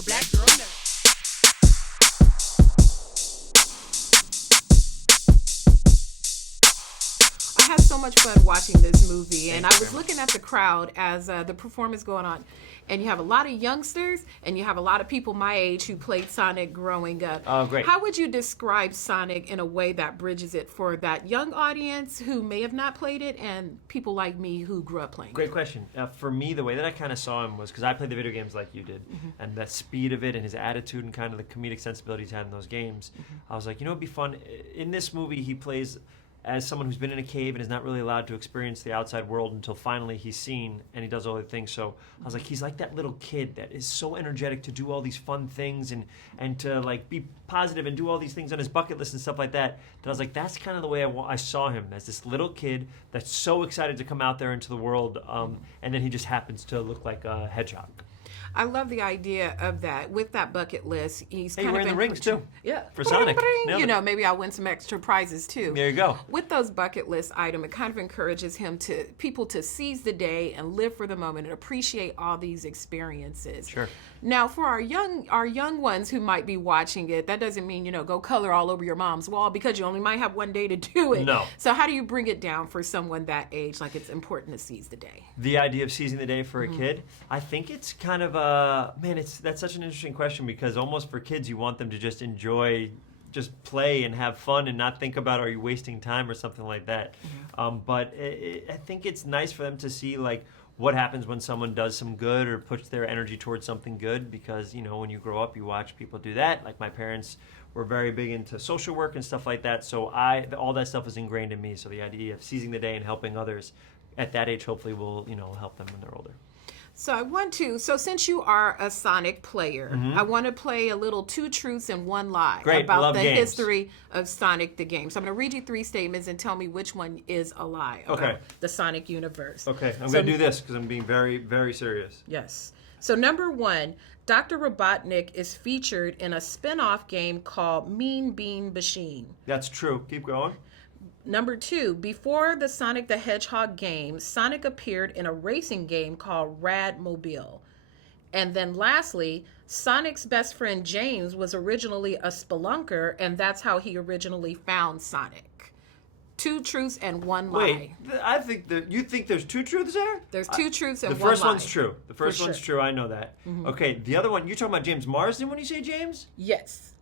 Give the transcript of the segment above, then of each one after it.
for black girl nerds. I had so much fun watching this movie, and I was looking at the crowd as the performance going on, and you have a lot of youngsters, and you have a lot of people my age who played Sonic growing up. Oh, great. How would you describe Sonic in a way that bridges it for that young audience who may have not played it and people like me who grew up playing Great it? question. For me, the way that I kind of saw him was because I played the video games like you did, and that speed of it and his attitude and kind of the comedic sensibilities he had in those games, I was like, you know, it'd be fun. In this movie, he plays as someone who's been in a cave and is not really allowed to experience the outside world until finally he's seen and he does all the things. So I was like, he's like that little kid that is so energetic to do all these fun things and to like be positive and do all these things on his bucket list and stuff like that. That I was like, that's kind of the way I saw him, as this little kid that's so excited to come out there into the world, and then he just happens to look like a hedgehog. I love the idea of that. With that bucket list, he's Hey, kind you're of wearing the rings too. Yeah, For Sonic. Nailed You it. know, maybe I'll win some extra prizes too. There you go. With those bucket list items, it kind of encourages people to seize the day and live for the moment and appreciate all these experiences. Sure. Now, for our young ones who might be watching it, that doesn't mean, you know, go color all over your mom's wall, because you only might have one day to do it. No. So how do you bring it down for someone that age? Like, it's important to seize the day. The idea of seizing the day for a kid, I think it's kind of that's such an interesting question, because almost for kids you want them to just enjoy, just play and have fun and not think about, are you wasting time or something like that. But I think it's nice for them to see like what happens when someone does some good or puts their energy towards something good, because you know, when you grow up you watch people do that. Like my parents were very big into social work and stuff like that, so all that stuff is ingrained in me. So the idea of seizing the day and helping others at that age hopefully will, you know, help them when they're older. So since you are a Sonic player, I want to play a little Two Truths and One Lie Great, I about love the games. history of Sonic the game. So I'm going to read you 3 statements and tell me which one is a lie about the Sonic universe. Okay, I'm going to do this because I'm being very, very serious. Yes. So number 1, Dr. Robotnik is featured in a spin-off game called Mean Bean Machine. That's true. Keep going. Number 2, before the Sonic the Hedgehog game, Sonic appeared in a racing game called Radmobile. And then lastly, Sonic's best friend James was originally a spelunker, and that's how he originally found Sonic. 2 truths and 1 lie. Wait, I think you think there's 2 truths there? There's 2 truths and 1 The lie. first one's true. The first For one's sure. true. I know that. Okay, the other one, you're talking about James Marsden when you say James? Yes.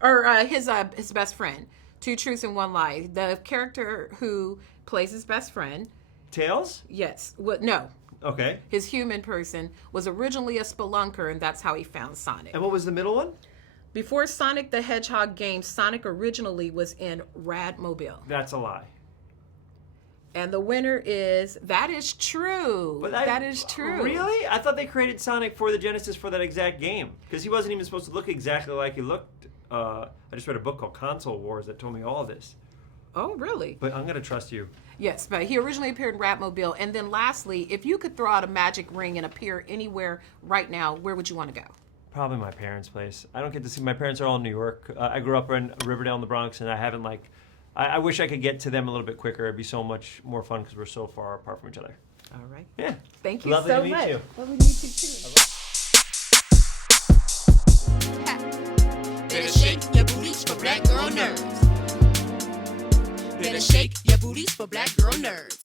Or his best friend. 2 truths and 1 lie. The character who plays his best friend, Tails? yes. No. Okay. His human person was originally a spelunker, and that's how he found Sonic. And what was the middle one? Before Sonic the Hedgehog game, Sonic originally was in Radmobile. That's a lie. And the winner is, that is true. That is true. Really? I thought they created Sonic for the Genesis for that exact game, because he wasn't even supposed to look exactly like he looked. I just read a book called Console Wars that told me all this. Oh, really? But I'm going to trust you. Yes, but he originally appeared in Radmobile. And then lastly, if you could throw out a magic ring and appear anywhere right now, where would you want to go? Probably my parents' place. I don't get to see, my parents are all in New York. I grew up in Riverdale in the Bronx, and I haven't I wish I could get to them a little bit quicker. It'd be so much more fun because we're so far apart from each other. All right. Yeah. Thank you Lovely so to meet much. you. Lovely to meet you too. Better shake your booties for black girl nerds. Better shake your booties for black girl nerds.